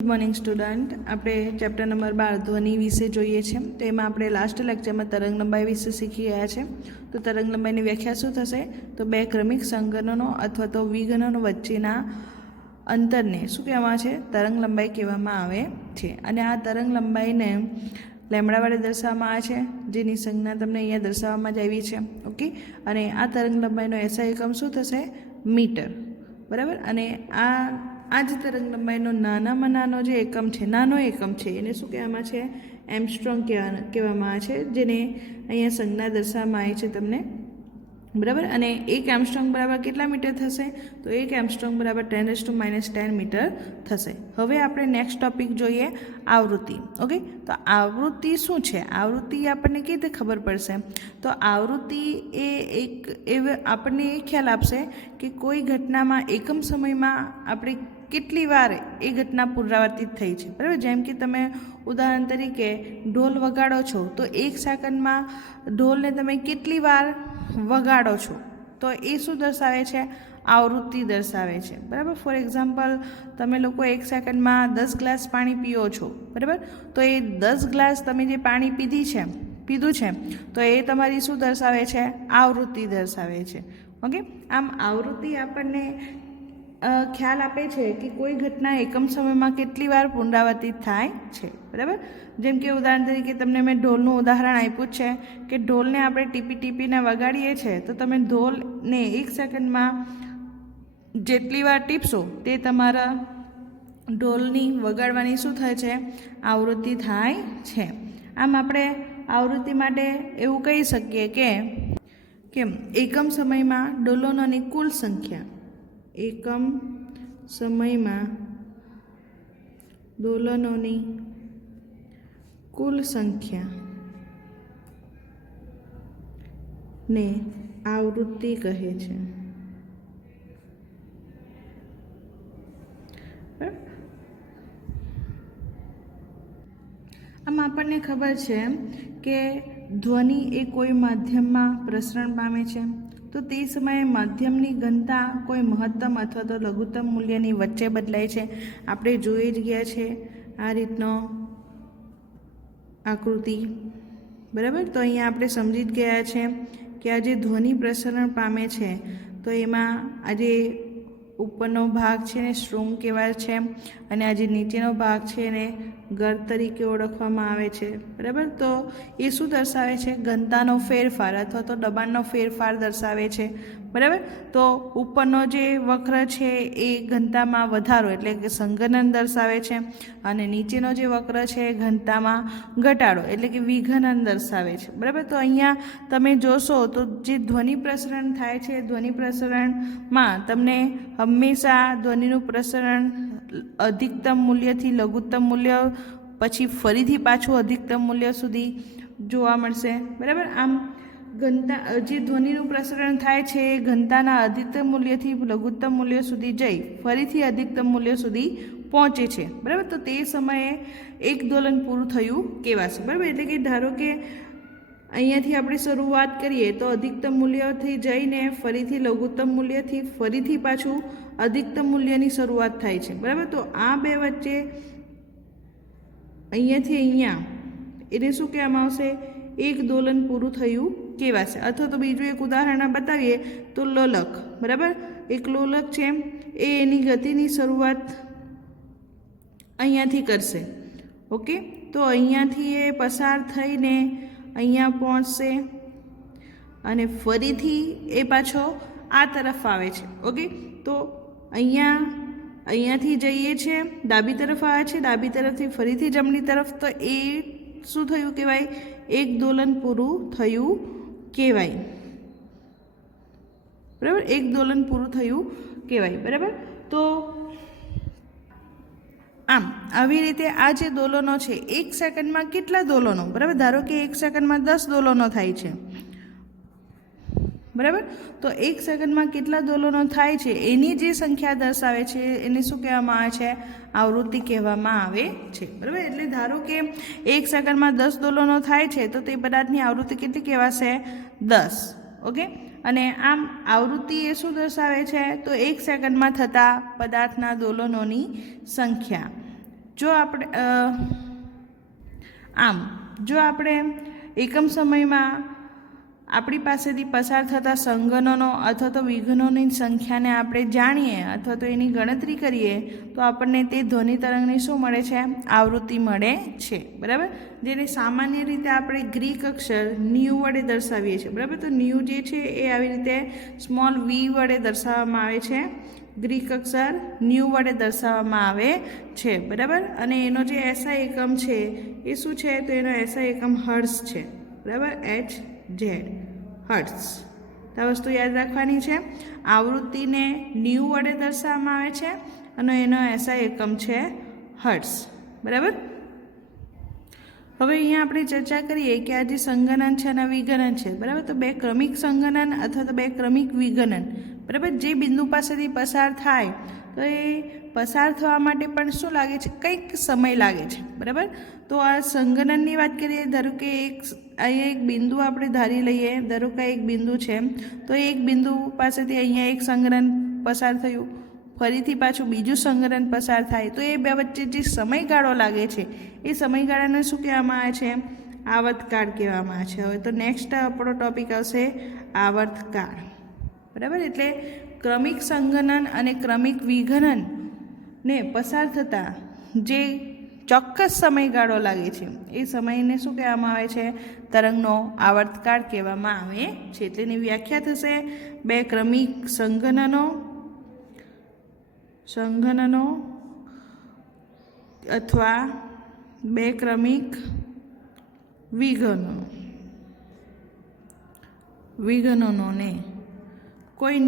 Good morning student. આપણે chapter number 12 ધ્વનિ વિશે જોઈએ છે। તો એમાં આપણે લાસ્ટ લેક્ચરમાં તરંગ લંબાઈ વિશે શીખી ગયા છે। તો તરંગ લંબાઈની વ્યાખ્યા શું થશે? તો બે ક્રમિક સંઘનનો અથવા તો વિઘનનો વચ્ચેના અંતરને શું કહેવામાં છે? તરંગ લંબાઈ કહેવામાં આવે છે। અને આ તરંગ લંબાઈને લેમ્ડા વડે દર્શાવવામાં આવે છે, જેની સંજ્ઞા તમને અહીંયા દર્શાવવામાં જ આવી છે। ઓકે, અને આ તરંગ લંબાઈનો એસઆઈ એકમ શું થશે? મીટર, બરાબર। અને આ જ તરંગ લંબાઈનો નાનામાં નાનો જે એકમ છે, નાનો એકમ છે, એને શું કહેવામાં છે? એમસ્ટ્રોંગ કહેવામાં આવે છે, જેને અહીંયા સંજ્ઞા દર્શાવવામાં આવી છે તમને, બરાબર। અને એક એમસ્ટ્રોંગ બરાબર કેટલા મીટર થશે? તો એક એમસ્ટ્રોંગ બરાબર 10⁻10 મીટર થશે। હવે આપણે નેક્સ્ટ ટોપિક જોઈએ, આવૃત્તિ। ઓકે, તો આવૃત્તિ શું છે? આવૃત્તિ આપણને કેવી રીતે ખબર પડશે? તો આવૃત્તિ એ આપણને એ ખ્યાલ આપશે કે કોઈ ઘટનામાં એકમ સમયમાં આપણે કેટલી વાર એ ઘટના પુનરાવર્તિત થઈ છે, બરાબર। જેમ કે તમે ઉદાહરણ તરીકે ઢોલ વગાડો છો, તો 1 સેકન્ડમાં ઢોલને તમે કેટલી વાર વગાડો છો, તો એ શું દર્શાવે છે? આવૃત્તિ દર્શાવે છે, બરાબર। ફોર એક્ઝામ્પલ, તમે લોકો 1 સેકન્ડમાં 10 ગ્લાસ પાણી પીઓ છો, બરાબર। તો એ 10 ગ્લાસ તમે જે પાણી પીધું છે, તો એ તમારી શું દર્શાવે છે? આવૃત્તિ દર્શાવે છે। ઓકે, આમ આવૃત્તિ આપણને ખ્યાલ આપે છે કે કોઈ ઘટના એકમ સમયમાં કેટલી વાર પુનરાવર્તિત થાય છે, બરાબર। જેમ કે ઉદાહરણ તરીકે તમને મેં ઢોલનું ઉદાહરણ આપ્યું છે કે ઢોલને આપણે ટીપીને વગાડીએ છીએ, તો તમે ઢોલને 1 સેકન્ડમાં જેટલી વાર ટીપશો તે તમારા ઢોલની વગાડવાની શું થાય છે? આવૃત્તિ થાય છે। આમ આપણે આવૃત્તિ માટે એવું કહી શકીએ કે એકમ સમયમાં ડોલનોની કુલ સંખ્યા, એકમ સમયમાં દોલનોની કુલ સંખ્યા ને આવૃત્તિ કહે છે। આમ આપણને ખબર છે કે ધ્વનિ એ કોઈ માધ્યમમાં પ્રસરણ પામે છે, તો તે સમયે માધ્યમની ઘનતા કોઈ મહત્તમ અથવા તો લઘુત્તમ મૂલ્યની વચ્ચે બદલાય છે। આપણે જોઈ જ ગયા છે આ રીતનો આકૃતિ, બરાબર। તો અહીંયા આપણે સમજી જ ગયા છે કે આ જે ધ્વનિ પ્રસરણ પામે છે, તો એમાં આ જે ઉપરનો ભાગ છે ને શૃંગ કહેવાય છે, અને આ જે નીચેનો ભાગ છે એને ગર્ત તરીકે ઓળખવામાં આવે છે, બરાબર। તો એ શું દર્શાવે છે? ઘનતાનો ફેરફાર અથવા તો દબાણનો ફેરફાર દર્શાવે છે, બરાબર। તો ઉપરનો જે વક્ર છે એ ઘનતામાં વધારો એટલે કે સંઘનન દર્શાવે છે, અને નીચેનો જે વક્ર છે એ ઘનતામાં ઘટાડો એટલે કે વિઘનન દર્શાવે છે, બરાબર। તો અહીંયા તમે જોશો તો જે ધ્વનિ પ્રસરણ થાય છે, ધ્વનિ પ્રસરણમાં તમને હંમેશા ધ્વનિનું પ્રસરણ અધિકતમ મૂલ્યથી લઘુત્તમ મૂલ્ય, પછી ફરીથી પાછું અધિકતમ મૂલ્ય સુધી જોવા મળશે, બરાબર। આમ ઘનતા જે ધ્વનિનું પ્રસરણ થાય છે એ ઘનતાના અધિકતમ મૂલ્યથી લઘુત્તમ મૂલ્ય સુધી જઈ ફરીથી અધિકતમ મૂલ્ય સુધી પહોંચે છે, બરાબર। તો તે સમયે એક દોલન પૂરું થયું કહેવાશે, બરાબર। એટલે કે ધારો કે અહીંયાથી આપણે શરૂઆત કરીએ તો અધિકતમ મૂલ્યથી જઈને ફરીથી લઘુત્તમ મૂલ્યથી ફરીથી પાછું અધિકતમ મૂલ્યની શરૂઆત થાય છે, બરાબર। તો આ બે વચ્ચે અહીંયાથી અહીંયા એને શું કહેવામાં આવશે? એક દોલન પૂરું થયું કહેવાશે। અથવા તો બીજું એક ઉદાહરણ બતાવીએ તો લોલક, બરાબર। એક લોલક છે એ એની ગતિની શરૂઆત અહીંયાથી કરશે, ઓકે। તો અહીંયાથી એ પસાર થઈને અહીંયા પહોંચશે અને ફરીથી એ પાછો આ તરફ આવે છે, ઓકે। તો અહીંયાથી જઈએ છીએ, ડાબી તરફ આવે છે, ડાબી તરફથી ફરીથી જમણી તરફ, તો એ શું થયું કહેવાય? એક દોલન પૂરું થયું કહેવાય, બરાબર। એક દોલન પૂરું થયું કહેવાય, બરાબર। તો આમ આવી રીતે આ જે દોલનો છે, 1 સેકન્ડમાં કેટલા દોલનો? બરાબર, ધારો કે 1 સેકન્ડમાં 10 દોલનો થાય છે, બરાબર। તો 1 સેકન્ડમાં કેટલા દોલનો થાય છે એની જે સંખ્યા દર્શાવે છે એને શું કહેવામાં આવે છે? આવૃત્તિ કહેવામાં આવે છે, બરાબર। એટલે ધારો કે 1 સેકન્ડમાં 10 દોલનો થાય છે, તો તે પદાર્થની આવૃત્તિ કેટલી કહેવાશે? 10, ઓકે। અને આમ આવૃત્તિ એ શું દર્શાવે છે? તો 1 સેકન્ડમાં થતા પદાર્થના દોલનોની સંખ્યા જો આપણે એકમ સમયમાં આપણી પાસેથી પસાર થતા સંગનનો અથવા તો વિઘ્નોની સંખ્યાને આપણે જાણીએ અથવા તો એની ગણતરી કરીએ તો આપણને તે ધ્વનિ તરંગની શું મળે છે? આવૃત્તિ મળે છે, બરાબર. જેને સામાન્ય રીતે આપણે ગ્રીક અક્ષર ન્યુ વડે દર્શાવીએ છીએ, બરાબર. તો ન્યુ જે છે એ આવી રીતે સ્મોલ વી વડે દર્શાવવામાં આવે છે. ગ્રીક અક્ષર ન્યુ વડે દર્શાવવામાં આવે છે, બરાબર. અને એનો જે એસઆઈ એકમ છે એ શું છે? તો એનો એસઆઈ એકમ હર્ટ્ઝ છે, બરાબર. HZ hertz. તો આ વસ્તુ યાદ રાખવાની છે. આવૃત્તિને ન્યુ વડે દર્શાવવામાં આવે છે અને એનો એસઆઈ એકમ છે હર્ટ્ઝ, બરાબર. હવે અહીંયા આપણે ચર્ચા કરીએ કે આ જે સંગનન છે અને વિગનન છે, બરાબર. તો બે ક્રમિક સંગનન અથવા તો બે ક્રમિક વિગનન, બરાબર. જે બિંદુ પાસેથી પસાર થાય તો એ પસાર થવા માટે પણ શું લાગે છે? કંઈક સમય લાગે છે, બરાબર. તો આ સંગનનની વાત કરીએ, ધારો કે અહીંયા એક બિંદુ આપણે ધારી લઈએ, ધારો કે એક બિંદુ છે, તો એક બિંદુ પાસેથી અહીંયા એક સંગનન પસાર થયું, ફરીથી પાછું બીજું સંગનન પસાર થાય, તો એ બે વચ્ચે જે સમયગાળો લાગે છે એ સમયગાળાને શું કહેવામાં આવે છે? આવર્તકાળ કહેવામાં આવે છે. હવે તો નેક્સ્ટ આપણો ટોપિક આવશે આવર્તકાળ, બરાબર. એટલે ક્રમિક સંગનન અને ક્રમિક વિઘનન ને પસાર થતાં જે ચોક્કસ સમયગાળો લાગે છે એ સમયને શું કહેવામાં આવે છે? તરંગનો આવર્તકાળ કહેવામાં આવે છે. એટલે એની વ્યાખ્યા થશે બે ક્રમિક સંગનનો અથવા બે ક્રમિક વિઘનનોને કોઈ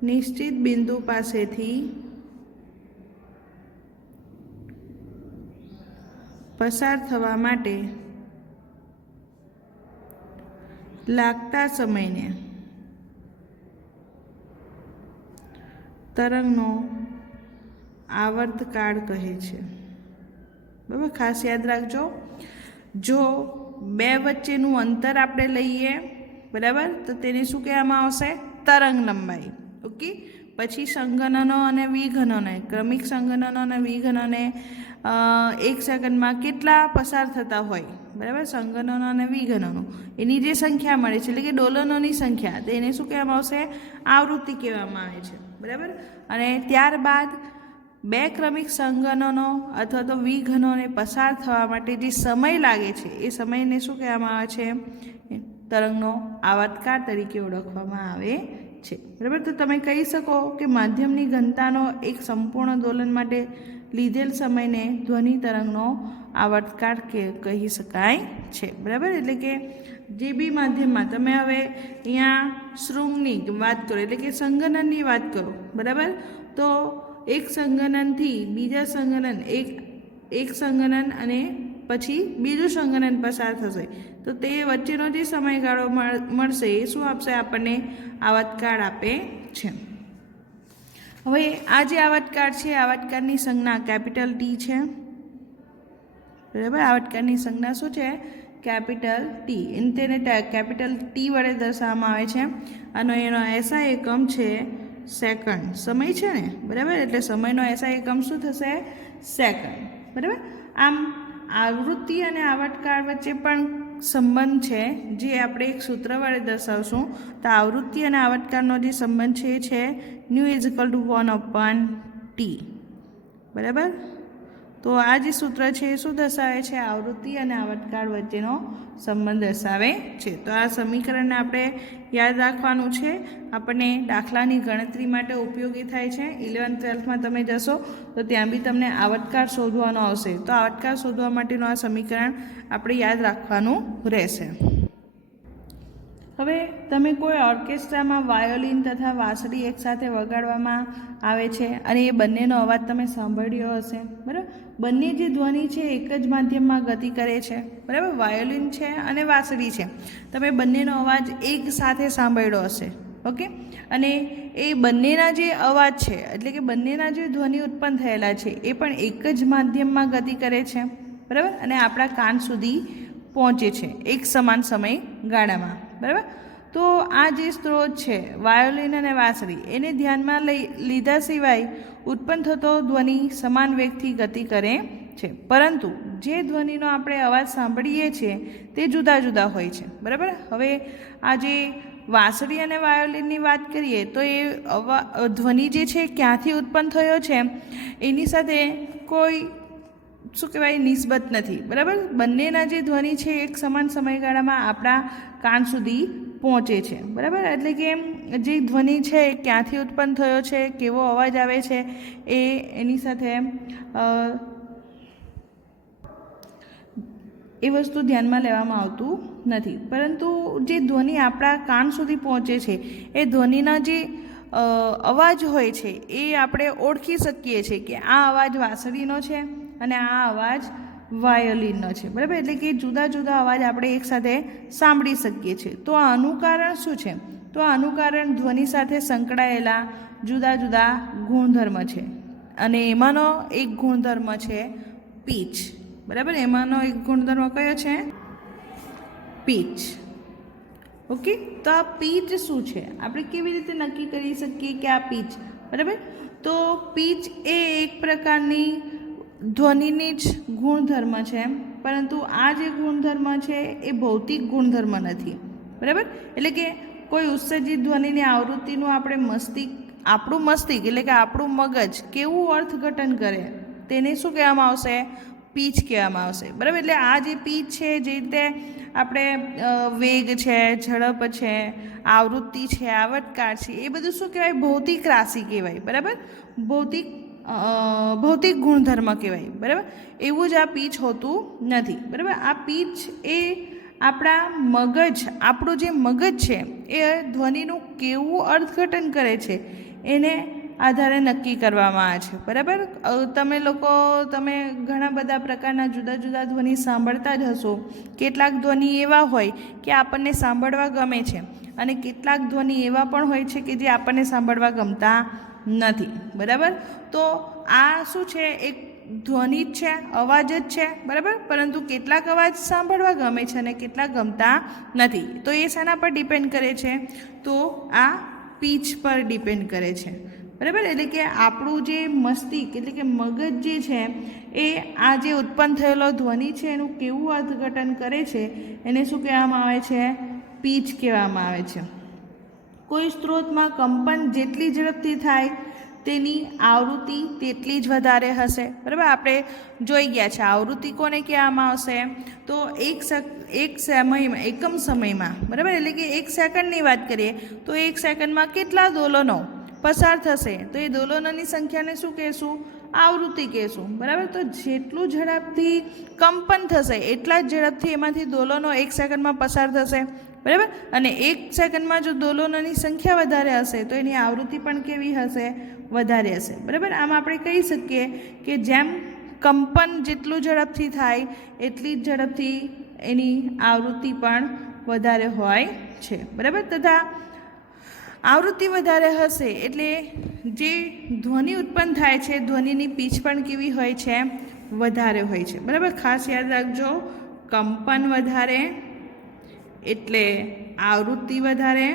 નિશ્ચિત બિંદુ પાસેથી પસાર થવા માટે લાગતા સમયને તરંગનો આવર્તકાળ કહે છે, બરાબર. ખાસ યાદ રાખજો, જો બે વચ્ચેનું અંતર આપણે લઈએ, બરાબર, તો તેને શું કહેવામાં આવશે? તરંગ લંબાઈ. ઓકે. પછી સંગનનો અને વિઘનનોને, ક્રમિક સંગનનો અને વિઘનનોને 1 સેકન્ડમાં કેટલા પસાર થતા હોય, બરાબર. સંગનનો અને વિઘનનો એની જે સંખ્યા મળે છે એટલે કે ડોલનોની સંખ્યા, તો એને શું કહેવામાં આવશે? આવૃત્તિ કહેવામાં આવે છે, બરાબર. અને ત્યારબાદ બે ક્રમિક સંગનનો અથવા તો વિઘનોને પસાર થવા માટે જે સમય લાગે છે એ સમયને શું કહેવામાં આવે છે? તરંગનો આવર્તકાળ તરીકે ઓળખવામાં આવે છે, બરાબર. તો તમે કહી શકો કે માધ્યમની ઘનતાનો એક સંપૂર્ણ દોલન માટે લીધેલ સમયને ધ્વનિ તરંગનો આવર્તકાળ કહી શકાય છે, બરાબર. એટલે કે જે બી માધ્યમમાં તમે હવે અહીંયા શૃંગની વાત કરો એટલે કે સંગનનની વાત કરો, બરાબર. તો એક સંગનનથી બીજા સંગનન, એક સંગનન અને પછી બીજું સંગનન પસાર થશે, તો તે વચ્ચેનો જે સમયગાળો મળશે એ શું આપશે? આપણને આવર્તકાળ આપે છે. હવે આ જે આવર્તકાળ છે, આવર્તકાળની સંજ્ઞા કેપિટલ ટી છે, બરાબર. આવર્તકાળની સંજ્ઞા શું છે? Capital T. તેને કેપિટલ ટી વડે દર્શાવવામાં આવે છે અને એનો એસઆઈ એકમ છે સેકન્ડ. સમય છે ને, બરાબર. એટલે સમયનો એસઆઈ એકમ શું થશે? સેકન્ડ, બરાબર. આમ આવૃત્તિ અને આવર્તકાળ વચ્ચે પણ સંબંધ છે જે આપણે એક સૂત્ર વડે દર્શાવશું. તો આવૃત્તિ અને આવર્તકાળનો જે સંબંધ છે એ છે ન્યુ = 1/T, બરાબર. તો આ જે સૂત્ર છે એ શું દર્શાવે છે? આવૃત્તિ અને આવર્તકાળ વચ્ચેનો સંબંધ દર્શાવે છે. તો આ સમીકરણને આપણે યાદ રાખવાનું છે, આપણને દાખલાની ગણતરી માટે ઉપયોગી થાય છે. 11th-12thમાં તમે જશો તો ત્યાં બી તમને આવર્તકાળ શોધવાનો આવશે, તો આવર્તકાળ શોધવા માટેનું આ સમીકરણ આપણે યાદ રાખવાનું રહેશે. હવે તમે કોઈ ઓર્કેસ્ટ્રામાં વાયોલિન તથા વાંસળી એકસાથે વગાડવામાં આવે છે અને એ બંનેનો અવાજ તમે સાંભળ્યો હશે, બરાબર. બંને જે ધ્વનિ છે એક જ માધ્યમમાં ગતિ કરે છે, બરાબર. વાયોલિન છે અને વાંસળી છે, તમે બંનેનો અવાજ એક સાથે સાંભળ્યો હશે, ઓકે. અને એ બંનેના જે અવાજ છે એટલે કે બંનેના જે ધ્વનિ ઉત્પન્ન થયેલા છે એ પણ એક જ માધ્યમમાં ગતિ કરે છે, બરાબર. અને આપણા કાન સુધી પહોંચે છે એક સમાન સમયગાળામાં, બરાબર. તો તો આ જે સ્ત્રોત છે વાયોલિન અને વાંસળી એને ધ્યાનમાં લીધા સિવાય ઉત્પન્ન થતો ધ્વનિ સમાન વેગથી ગતિ કરે છે, પરંતુ જે ધ્વનિનો આપણે અવાજ સાંભળીએ છીએ તે જુદા જુદા હોય છે. બરાબર. હવે આ જે વાંસળી અને વાયોલિનની વાત કરીએ તો એ ધ્વનિ જે છે ક્યાંથી ઉત્પન્ન થયો છે એની સાથે કોઈ શું કહેવાય નિસ્બત નથી. બરાબર. બંનેના જે ધ્વનિ છે એક સમાન સમયગાળામાં આપણા કાન સુધી પહોંચે છે. બરાબર. એટલે કે જે ધ્વનિ છે એ ક્યાંથી ઉત્પન્ન થયો છે, કેવો અવાજ આવે છે એ એની સાથે એ વસ્તુ ધ્યાનમાં લેવામાં આવતું નથી, પરંતુ જે ધ્વનિ આપણા કાન સુધી પહોંચે છે એ ધ્વનિના જે અવાજ હોય છે એ આપણે ઓળખી શકીએ છીએ કે આ અવાજ વાંસળીનો છે અને આ અવાજ વાયોલિનનો છે. બરાબર. એટલે કે જુદા જુદા અવાજ આપણે એકસાથે સાંભળી શકીએ છીએ. તો આનું કારણ શું છે? તો આનું કારણ ધ્વનિ સાથે સંકળાયેલા જુદા જુદા ગુણધર્મ છે, અને એમાંનો એક ગુણધર્મ છે પીચ. બરાબર. એમાંનો એક ગુણધર્મ કયો છે? પીચ. ઓકે. તો આ પીચ શું છે? આપણે કેવી રીતે નક્કી કરી શકીએ કે આ પીચ? બરાબર. તો પીચ એ એક પ્રકારની ધ્વનિની જ ગુણધર્મ છે, પરંતુ આ જે ગુણધર્મ છે એ ભૌતિક ગુણધર્મ નથી. બરાબર. એટલે કે કોઈ ઉત્સર્જિત ધ્વનિની આવૃત્તિનું આપણું મસ્તિષ્ક એટલે કે આપણું મગજ કેવું અર્થઘટન કરે તેને શું કહેવામાં આવશે? પીચ કહેવામાં આવશે. બરાબર. એટલે આ જે પીચ છે, જે રીતે આપણે વેગ છે, ઝડપ છે, આવૃત્તિ છે, આવર્તકાળ છે, એ બધું શું કહેવાય? ભૌતિક રાશિ કહેવાય. બરાબર. ભૌતિક ગુણધર્મ કહેવાય. બરાબર. એવું જ આ પીચ હોતું નથી. બરાબર. આ પીચ એ આપણું જે મગજ છે એ ધ્વનિનું કેવું અર્થઘટન કરે છે એને આધારે નક્કી કરવામાં આવે છે. બરાબર. તમે ઘણા બધા પ્રકારના જુદા જુદા ધ્વનિ સાંભળતા જ હશો. કેટલાક ધ્વનિ એવા હોય કે આપણને સાંભળવા ગમે છે, અને કેટલાક ધ્વનિ એવા પણ હોય છે કે જે આપણને સાંભળવા ગમતા નથી. બરાબર. તો આ શું છે? એક ધ્વનિ જ છે, અવાજ જ છે. બરાબર. પરંતુ કેટલાક અવાજ સાંભળવા ગમે છે અને કેટલાક ગમતા નથી. તો એ શાના પર ડિપેન્ડ કરે છે? તો આ પીચ પર ડિપેન્ડ કરે છે. બરાબર. એટલે કે આપણું જે મસ્તિષ્ક એટલે કે મગજ જે છે એ આ જે ઉત્પન્ન થયેલો ધ્વનિ છે એનું કેવું અર્થઘટન કરે છે એને શું કહેવામાં આવે છે? પીચ કહેવામાં આવે છે. કોઈ સ્ત્રોતમાં કંપન જેટલી ઝડપથી થાય તેની આવૃત્તિ તેટલી જ વધારે હશે. બરાબર. આપણે જોઈ ગયા છે આવૃત્તિ કોને કહેવામાં આવશે? તો એકમ સમયમાં. બરાબર. એટલે કે 1 સેકન્ડની વાત કરીએ તો 1 સેકન્ડમાં કેટલા દોલનો પસાર થશે તો એ દોલનોની સંખ્યાને શું કહેશું? આવૃત્તિ કહેશું. બરાબર. તો જેટલું ઝડપથી કંપન થશે એટલા જ ઝડપથી એમાંથી દોલનો 1 સેકન્ડમાં પસાર થશે. બરાબર. અને 1 સેકન્ડમાં જો દોલનોની સંખ્યા વધારે હશે તો એની આવૃત્તિ પણ કેવી હશે? વધારે હશે. બરાબર. આમ આપણે કહી શકીએ કે જેમ કંપન જેટલું ઝડપથી થાય એટલી જ ઝડપથી એની આવૃત્તિ પણ વધારે હોય છે. બરાબર. તથા આવૃત્તિ વધારે હશે એટલે જે ધ્વનિ ઉત્પન્ન થાય છે ધ્વનિની પીચ પણ કેવી હોય છે? વધારે હોય છે. બરાબર. ખાસ યાદ રાખજો, કંપન વધારે એટલે આવૃત્તિ વધારે,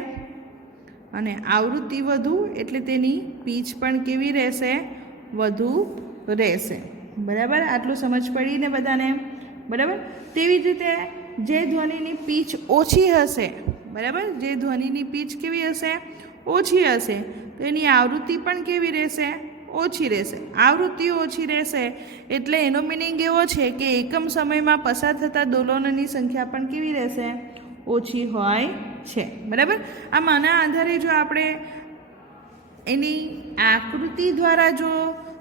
અને આવૃત્તિ વધુ એટલે તેની પીચ પણ કેવી રહેશે? વધુ રહેશે. બરાબર. આટલું સમજ પડી ને બધાને? બરાબર. તેવી જ રીતે જે ધ્વનિની પીચ ઓછી હશે, બરાબર, જે ધ્વનિની પીચ કેવી હશે? ઓછી હશે, તો એની આવૃત્તિ પણ કેવી રહેશે? ઓછી રહેશે. આવૃત્તિ ઓછી રહેશે એટલે એનો મિનિંગ એવો છે કે એકમ સમયમાં પસાર થતા દોલનોની સંખ્યા પણ કેવી રહેશે? ઓછી હોય છે. બરાબર. આમ આના આધારે જો આપણે એની આકૃતિ દ્વારા જો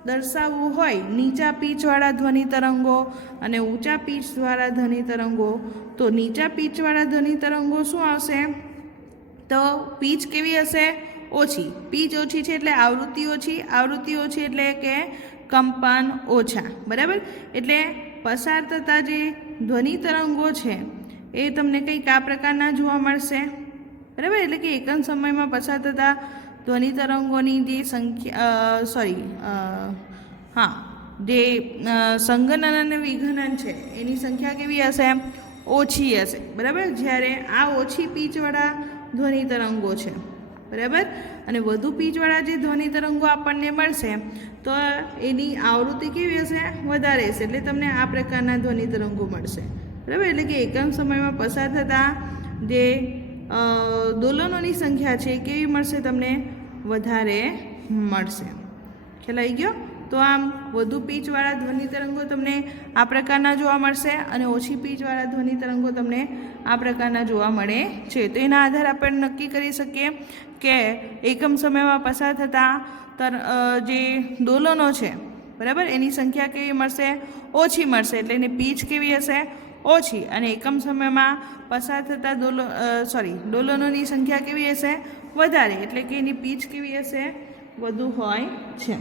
દર્શાવવું હોય નીચા પીચવાળા ધ્વનિ તરંગો અને ઊંચા પીચવાળા ધ્વનિ તરંગો, તો નીચા પીચવાળા ધ્વનિ તરંગો શું આવશે? તો પીચ કેવી હશે? ઓછી. પીચ ઓછી છે એટલે આવૃત્તિ ઓછી. આવૃત્તિ ઓછી એટલે કે કંપન ઓછા. બરાબર. એટલે પસાર થતા જે ધ્વનિ તરંગો છે એ તમને કંઈક આ પ્રકારના જોવા મળશે. બરાબર. એટલે કે એકમ સમયમાં પસાર થતા ધ્વનિ તરંગોની જે જે સંઘનન અને વિઘનન છે એની સંખ્યા કેવી હશે? ઓછી હશે. બરાબર. જ્યારે આ ઓછી પીચવાળા ધ્વનિ તરંગો છે, બરાબર. અને વધુ પીચવાળા જે ધ્વનિ તરંગો આપણને મળશે તો એની આવૃત્તિ કેવી હશે? વધારે હશે. એટલે તમને આ પ્રકારના ધ્વનિ તરંગો મળશે, બરાબર. એટલે કે એકમ સમયમાં પસાર થતા જે દોલનોની સંખ્યા છે કેવી મળશે? તમને વધારે મળશે. ખ્યાલ આવી ગયો? તો આમ વધુ પીચવાળા ધ્વનિ તરંગો તમને આ પ્રકારના જોવા મળશે અને ઓછી પીચવાળા ધ્વનિ તરંગો તમને આ પ્રકારના જોવા મળે છે. તો એના આધારે આપણે નક્કી કરી શકીએ કે એકમ સમયમાં પસાર થતા જે દોલનો છે, બરાબર, એની સંખ્યા કેવી મળશે? ઓછી મળશે. એટલે એની પીચ કેવી હશે? ઓછી. અને એકમ સમયમાં પસાર થતા દોલનોની સંખ્યા કેવી હશે? વધારે. એટલે કે એની પીચ કેવી હશે? વધુ હોય છે,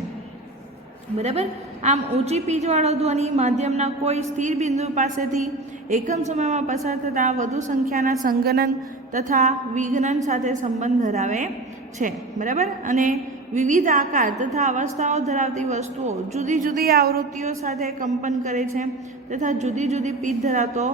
બરાબર. આમ ઊંચી પીચવાળો ધ્વનિ માધ્યમના કોઈ સ્થિર બિંદુ પાસેથી એકમ સમયમાં પસાર થતા વધુ સંખ્યાના સંગનન તથા વિઘનન સાથે સંબંધ ધરાવે છે, બરાબર. અને વિવિધ આકાર તથા અવસ્થાઓ ધરાવતી વસ્તુઓ જુદી જુદી આવૃત્તિઓ સાથે કંપન કરે છે તથા જુદી જુદી પીચ ધરાવતો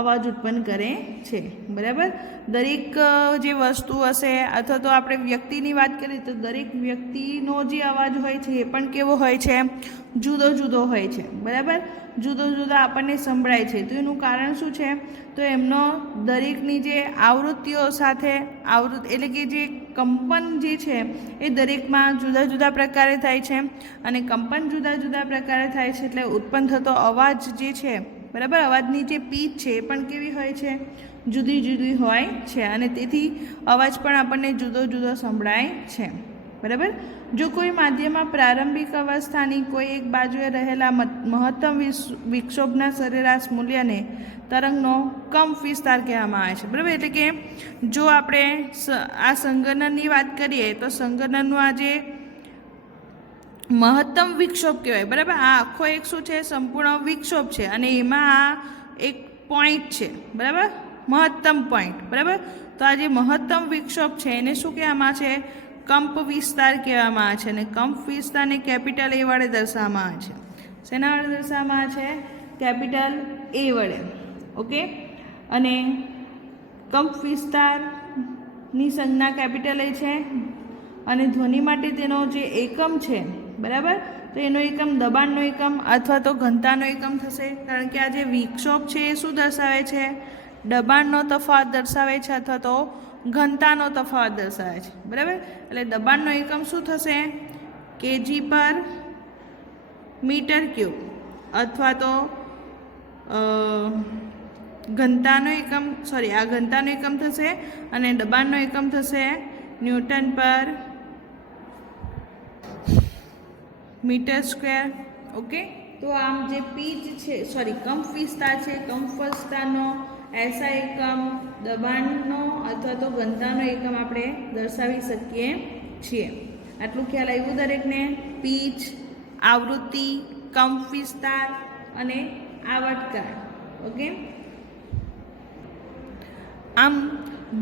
અવાજ ઉત્પન્ન કરે છે, બરાબર. દરેક જે વસ્તુ હશે અથવા તો આપણે વ્યક્તિની વાત કરીએ તો દરેક વ્યક્તિનો જે અવાજ હોય છે એ પણ કેવો હોય છે? જુદો જુદો હોય છે, બરાબર. જુદો જુદા આપણને સંભળાય છે. તો એનું કારણ શું છે? તો એમનો દરેકની જે આવૃત્તિઓ સાથે એટલે કે જે કંપન જે છે એ દરેકમાં જુદા જુદા પ્રકારે થાય છે અને કંપન જુદા જુદા પ્રકારે થાય છે એટલે ઉત્પન્ન થતો અવાજ જે છે, બરાબર, અવાજની જે પીચ છે એ પણ કેવી હોય છે? જુદી જુદી હોય છે અને તેથી અવાજ પણ આપણને જુદો જુદો સંભળાય છે, બરાબર. જો કોઈ માધ્યમમાં પ્રારંભિક અવસ્થાની કોઈ એક બાજુએ રહેલા મહત્તમ વિક્ષોભના સરેરાશ મૂલ્યને તરંગનો કંપ વિસ્તાર કહેવામાં આવે છે, બરાબર. એટલે કે જો આપણે આ સંગનનની વાત કરીએ તો સંગનનનું આ જે મહત્તમ વિક્ષોભ કહેવાય, બરાબર. આ આખો એક શું છે? સંપૂર્ણ વિક્ષોભ છે અને એમાં આ એક પોઈન્ટ છે, બરાબર, મહત્તમ પોઈન્ટ, બરાબર. તો આ જે મહત્તમ વિક્ષોભ છે એને શું કહેવામાં છે? કંપ વિસ્તાર કહેવામાં આવે છે. અને કંપ વિસ્તારને કેપિટલ એ વડે દર્શાવવામાં આવે છે. શેના વડે દર્શાવવામાં આવે છે? કેપિટલ એ વડે. ઓકે. અને કંપ વિસ્તારની સંજ્ઞા કેપિટલ એ છે અને ધ્વનિ માટે તેનો જે એકમ છે, બરાબર, તો એનો એકમ દબાણનો એકમ અથવા તો ઘનતાનો એકમ થશે. કારણ કે આ જે વિક્ષોભ છે એ શું દર્શાવે છે? દબાણનો તફાવત દર્શાવે છે અથવા તો ઘનતાનો તફાવત દર્શાવે છે, બરાબર. એટલે દબાણનો એકમ શું થશે? કેજી પર મીટર ક્યુબ અથવા તો ઘનતાનો એકમ આ ઘનતાનો એકમ થશે અને દબાણનો એકમ થશે ન્યૂટન પર મીટર સ્ક્વેર. ઓકે. તો આમ જે પીચ છે કંપ વિસ્તાર છે, કંપ વિસ્તારનો એસઆઈ એકમ દબાણનો અથવા તો ઘનતાનો એકમ આપણે દર્શાવી શકીએ છીએ. આટલું ખ્યાલ આવ્યું દરેકને? પીચ, આવૃત્તિ, કંપ વિસ્તાર અને આવર્તકાળ. ઓકે. આમ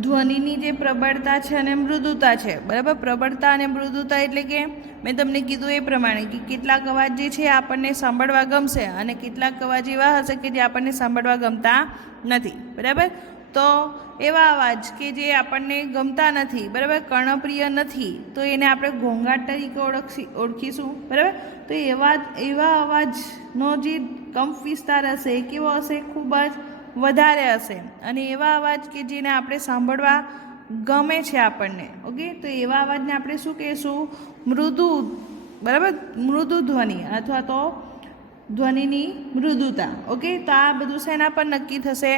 ધ્વનિની જે પ્રબળતા છે અને મૃદુતા છે, બરાબર. પ્રબળતા અને મૃદુતા એટલે કે મેં તમને કીધું એ પ્રમાણે કે કેટલાક અવાજ જે છે આપણને સાંભળવા ગમશે અને કેટલાક અવાજ એવા હશે કે જે આપણને સાંભળવા ગમતા નથી, બરાબર. તો એવા અવાજ કે જે આપણને ગમતા નથી, બરાબર, કર્ણપ્રિય નથી, તો એને આપણે ઘોંઘાટ તરીકે ઓળખીશું, બરાબર. તો એવા અવાજનો જે કંપ વિસ્તાર હશે એ કેવો હશે? ખૂબ જ વધારે હશે. અને એવા અવાજ કે જેને આપણે સાંભળવા ગમે છે આપણને, ઓકે, તો એવા અવાજને આપણે શું કહીશું? મૃદુ, બરાબર, મૃદુ ધ્વનિ અથવા તો ધ્વનિની મૃદુતા. ઓકે. તો આ બધું શેના પર નક્કી થશે?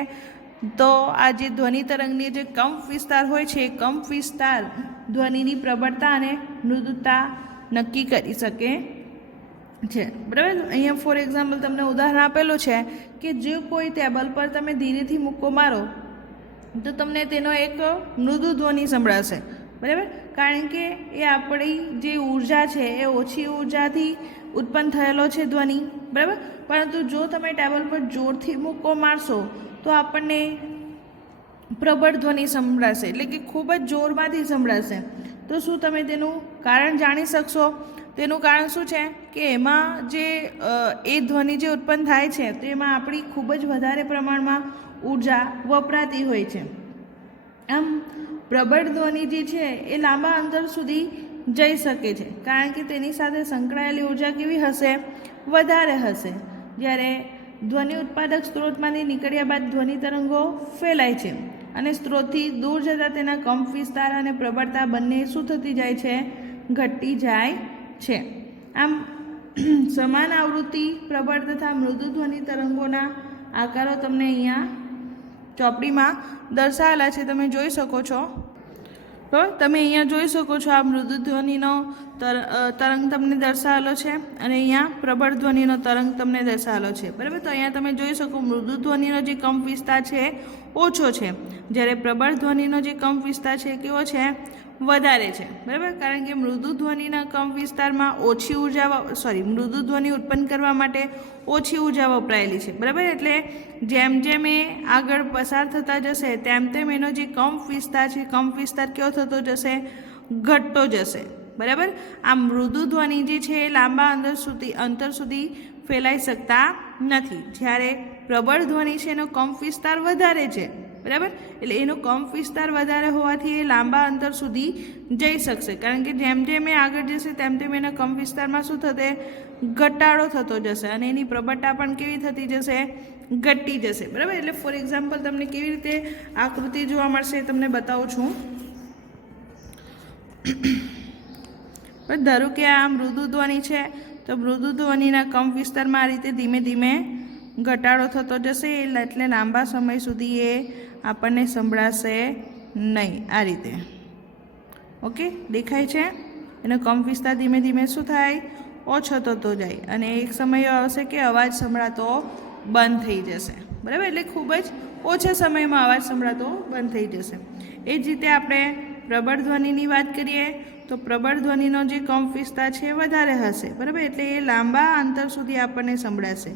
તો આ જે ધ્વનિ તરંગની જે કંપ વિસ્તાર હોય છે એ કંપ વિસ્તાર ધ્વનિની પ્રબળતા અને મૃદુતા નક્કી કરી શકે છે, બરાબર. અહીંયા ફોર એક્ઝામ્પલ તમને ઉદાહરણ આપેલું છે કે જો કોઈ ટેબલ પર તમે ધીરેથી મુક્કો મારો તો તમને તેનો એક મૃદુ ધ્વનિ સંભળાશે, બરાબર. કારણ કે એ આપણી જે ઉર્જા છે એ ઓછી ઉર્જાથી ઉત્પન્ન થયેલો છે ધ્વનિ, બરાબર. પરંતુ જો તમે ટેબલ પર જોરથી મુક્કો મારશો તો આપણને પ્રબળ ધ્વનિ સંભળાશે, એટલે કે ખૂબ જ જોરમાંથી સંભળાશે. તો શું તમે તેનું કારણ જાણી શકશો? તેનું કારણ શું છે કે એમાં જે એ ધ્વનિ જે ઉત્પન્ન થાય છે તો એમાં આપણી ખૂબ જ વધારે પ્રમાણમાં ઉર્જા વપરાતી હોય છે. આમ પ્રબળ ધ્વનિ જે છે એ લાંબા અંતર સુધી જઈ શકે છે, કારણ કે તેની સાથે સંકળાયેલી ઉર્જા કેવી હશે? વધારે હશે. જ્યારે ધ્વનિ ઉત્પાદક સ્ત્રોતમાંથી નીકળ્યા બાદ ધ્વનિ તરંગો ફેલાય છે અને સ્ત્રોતથી દૂર જતાં તેના કંપ વિસ્તાર અને પ્રબળતા બંને શું થતી જાય છે? ઘટતી જાય છે. આમ સમાન આવૃત્તિ પ્રબળ તથા મૃદુ ધ્વનિ તરંગોના આકારો તમને અહીંયા ચોપડીમાં દર્શાવેલા છે, તમે જોઈ શકો છો. તો તમે અહીંયા જોઈ શકો છો, આ મૃદુ ધ્વનિનો તરંગ તમને દર્શાવેલો છે અને અહીંયા પ્રબળ ધ્વનિનો તરંગ તમને દર્શાવેલો છે, બરાબર. તો અહીંયા તમે જોઈ શકો મૃદુ ધ્વનિનો જે કંપ વિસ્તાર છે ઓછો છે, જ્યારે પ્રબળ ધ્વનિનો જે કંપ વિસ્તાર છે કેવો છે? વધારે છે, બરાબર. કારણ કે મૃદુ ધ્વનિના કંપ વિસ્તારમાં ઓછી ઉર્જા મૃદુ ધ્વનિ ઉત્પન્ન કરવા માટે ઓછી ઉર્જા વપરાયેલી છે, બરાબર. એટલે જેમ જેમ એ આગળ પસાર થતા જશે તેમ તેમ એનો જે કંપ વિસ્તાર છે, કંપ વિસ્તાર કેવો થતો જશે? ઘટતો જશે, બરાબર. આ મૃદુ ધ્વનિ જે છે એ લાંબા અંતર સુધી ફેલાઈ શકતા નથી, જ્યારે પ્રબળ ધ્વનિ છે એનો કંપ વિસ્તાર વધારે છે, બરાબર. એટલે એનો કંપ વિસ્તાર વધારે હોવાથી એ લાંબા અંતર સુધી જઈ શકશે, કારણ કે જેમ જેમ એ આગળ જશે તેમ તેમ એના કંપ વિસ્તારમાં શું થશે? ઘટાડો થતો જશે અને એની પ્રબળતા પણ કેવી થતી જશે? ઘટતી જશે, બરાબર. એટલે ફોર એક્ઝામ્પલ તમને કેવી રીતે આકૃતિ જોવા મળશે એ તમને બતાવું છું. ધારો કે આ મૃદુ ધ્વનિ છે, તો મૃદુ ધ્વનિના કંપ વિસ્તારમાં આ રીતે ધીમે ધીમે ઘટાડો થતો જશે, એટલે લાંબા સમય સુધી એ આપણને સંભળાશે નહીં. આ રીતે ઓકે દેખાય છે. એનો કંપ વિસ્તાર ધીમે ધીમે શું થાય? ઓછો થતો જાય અને એક સમય આવશે કે અવાજ સંભળાતો બંધ થઈ જશે, બરાબર. એટલે ખૂબ જ ઓછા સમયમાં અવાજ સંભળાતો બંધ થઈ જશે. એ જ રીતે આપણે પ્રબળ ધ્વનિની વાત કરીએ તો પ્રબળ ધ્વનિનો જે કંપ વિસ્તાર છે વધારે હશે, બરાબર. એટલે એ લાંબા અંતર સુધી આપણને સંભળાશે.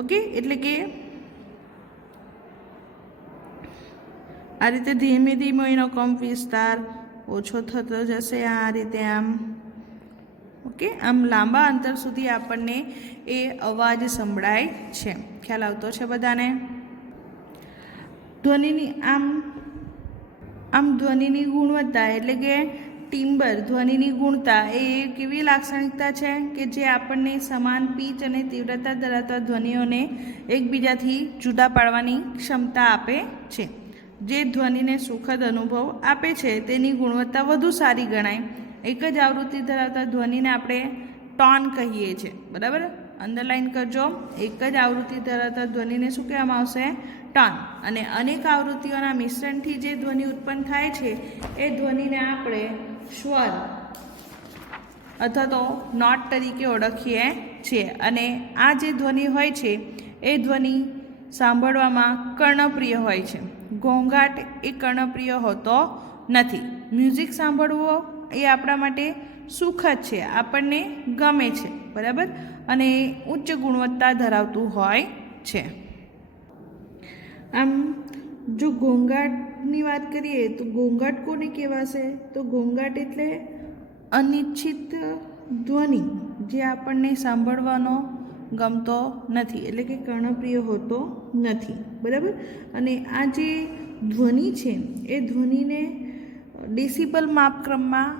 ઓકે, એટલે કે આ રીતે ધીમે ધીમે એનો કંપ વિસ્તાર ઓછો થતો જશે, આ રીતે આમ. ઓકે, આમ લાંબા અંતર સુધી આપણને એ અવાજ સંભળાય છે. ખ્યાલ આવતો છે બધાને? ધ્વનિની આમ ધ્વનિની ગુણવત્તા એટલે કે ટિમ્બર, ધ્વનિની ગુણતા એ કેવી લાક્ષણિકતા છે કે જે આપણને સમાન પીચ અને તીવ્રતા ધરાવતા ધ્વનિઓને એકબીજાથી જુદા પાડવાની ક્ષમતા આપે છે. જે ધ્વનિને સુખદ અનુભવ આપે છે તેની ગુણવત્તા વધુ સારી ગણાય. એક જ આવૃત્તિ ધરાવતા ધ્વનિને આપણે ટોન કહીએ છીએ, બરાબર. અંડરલાઇન કરજો. એક જ આવૃત્તિ ધરાવતા ધ્વનિને શું કહેવામાં આવશે? ટોન. અને અનેક આવૃત્તિઓના મિશ્રણથી જે ધ્વનિ ઉત્પન્ન થાય છે એ ધ્વનિને આપણે સ્વર અથવા તો નોટ તરીકે ઓળખીએ છીએ. અને આ જે ધ્વનિ હોય છે એ ધ્વનિ સાંભળવામાં કર્ણપ્રિય હોય છે. ઘોંઘાટ એ કર્ણપ્રિય હોતો નથી. મ્યુઝિક સાંભળવો એ આપણા માટે સુખદ છે, આપણને ગમે છે, બરાબર. અને ઉચ્ચ ગુણવત્તા ધરાવતું હોય છે. આમ જો ઘોંઘાટની વાત કરીએ તો ઘોંઘાટ કોને કહેવાશે? તો ઘોંઘાટ એટલે અનિચ્છિત ધ્વનિ જે આપણને સાંભળવાનો ગમતો નથી, એટલે કે કર્ણપ્રિય હોતો નથી, બરાબર. અને આ જે ધ્વનિ છે એ ધ્વનિને ડેસિબલ માપક્રમમાં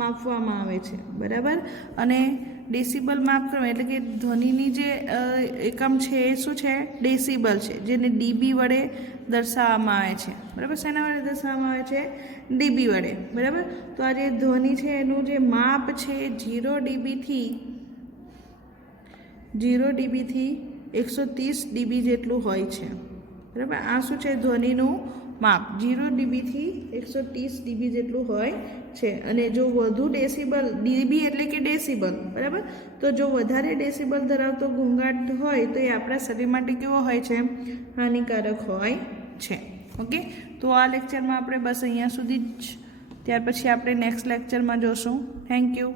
માપવામાં આવે છે, બરાબર. અને ડેસિબલ માપક્રમ એટલે કે ધ્વનિની જે એકમ છે એ શું છે? ડેસિબલ છે, જેને ડીબી વડે દર્શાવવામાં આવે છે, બરાબર. શેના વડે દર્શાવવામાં આવે છે? ડીબી વડે, બરાબર. તો આ જે ધ્વનિ છે એનું જે માપ છે 0 ડીબીથી 130 ડીબી જેટલું હોય છે, બરાબર. આ શું છે? ધ્વનિનું માપ 0 ડીબીથી 130 ડીબી જેટલું હોય છે. અને જો વધુ ડેસિબલ, ડીબી એટલે કે ડેસિબલ, બરાબર. તો જો વધારે ડેસિબલ ધરાવતો ઘોંઘાટ હોય તો એ આપણા શરીર માટે કેવો હોય છે? હાનિકારક હોય છે. ઓકે, તો આ લેક્ચરમાં આપણે બસ અહીંયા સુધી જ, ત્યાર પછી આપણે નેક્સ્ટ લેક્ચરમાં જોશું. Thank you.